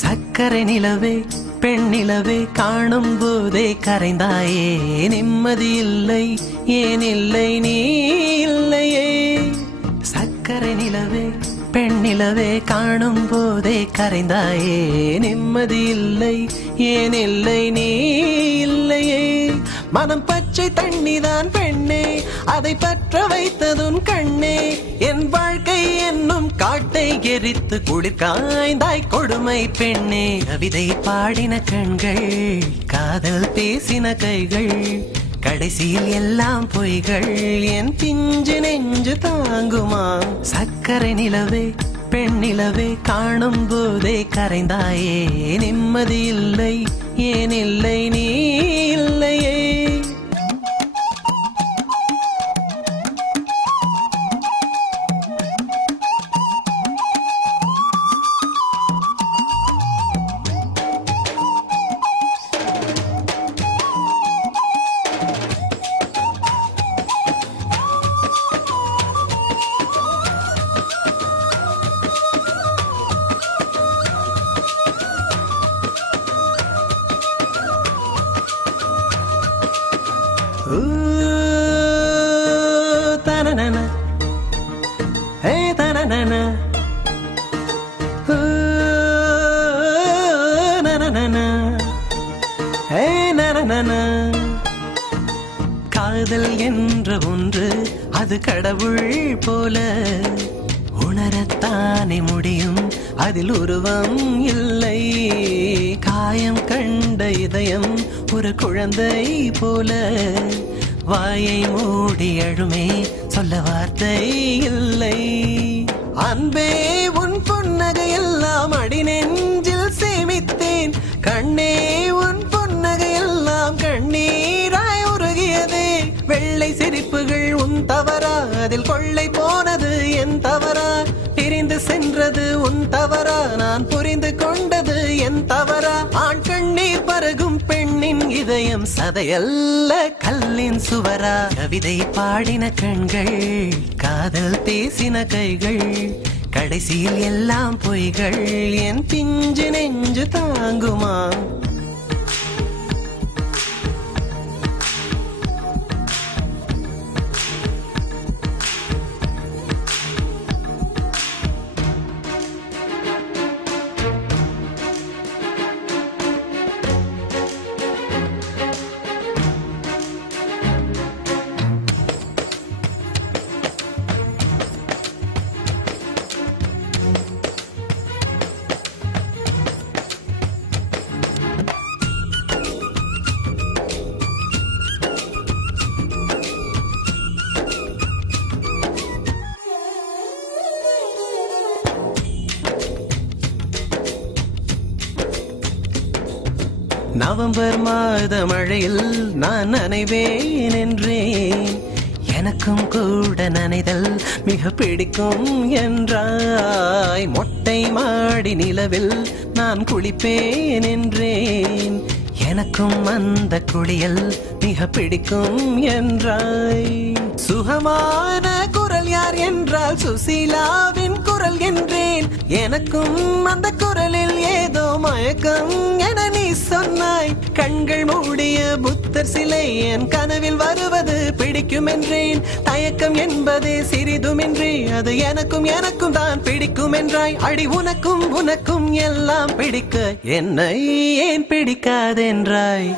சக்கரை நிலவே பெண் நிலவே காணும் போதே கரைந்தாயே நிம்மதி இல்லை ஏன் இல்லை நீ இல்லையே சக்கரை நிலவே பெண் நிலவே காணும் போதே கரைந்தாயே நிம்மதி இல்லை ஏன் இல்லை நீ இல்லையே மனம் பச்சை தண்ணிதான் பெண்ணே அதை பற்ற வைத்ததுன் கண்ணே என் வாழ்க்கை என்னும் காட்டை எரித்து குளிர் காய்ந்தாய் கொடுமை பெண்ணே கவிதை பாடின கண்கள் காதல் பேசின கைகள் கடைசியில் எல்லாம் பொய்கள் என் பிஞ்சு நெஞ்சு தாங்குமா சக்கரை நிலவே பெண் நிலவே காணும் போதே கரைந்தாயே நிம்மதி இல்லை ஏன் இல்லை நீ இல்லையே Ta-na-na-na, hey ta-na-na-na, na-na-na-na, hey na-na-na-na. காதல் என்ற ஒன்று அது கடவுள் போல உணரத்தானே முடியும் அதில் உருவம் இல்லை காயம் கண்ட இதயம் ஒரு குழந்தை போல வாயை மூடி அழுமே சொல்ல வார்த்தை இல்லை அன்பே உன் புன்னகை எல்லாம் அடி நெஞ்சில் சேமித்தேன் கண்ணே உன் புன்னகை எல்லாம் கண்ணீராய் உருகியதே வெள்ளை சிரிப்புகள் உன் தவறா அதில் கொள்ளை போனது என் தவறா பிரிந்து சென்றது உன் தவறா நான் புரிந்து கொண்டது என் தவறா ஆண் கண்ணீர் பருகும் பெண்ணின் இதயம் சதையல்ல கல்லின் சுவரா கவிதை பாடின கண்கள் காதல் பேசின கைகள் கடைசியில் எல்லாம் பொய்கள் என் பிஞ்சு நெஞ்சு தாங்குமா நவம்பர் மாத மழையில் நான் நனைவேன் என்றேன் எனக்கும் கூட நனைதல் மிக பிடிக்கும் என்றாய் மொட்டை மாடி நிலவில் நான் குளிப்பேன் என்றேன் எனக்கும் அந்த குளியல் மிக பிடிக்கும் என்றாய் சுகமான குரல் யார் என்றால் சுசீலாவின் குரல் என்றேன் எனக்கும் அந்த குரலில் ஏதோ மயக்கம் என நீ சொன்னாய் கண்கள் மூடிய புத்தர் சிலை என் கனவில் வருவது பிடிக்கும் என்றேன் தயக்கம் என்பதே சிறிதுமின்றி அது எனக்கும் எனக்கும் தான் பிடிக்கும் என்றாய் அடி உனக்கும் உனக்கும் எல்லாம் பிடிக்க என்னை ஏன் பிடிக்காதென்றாய்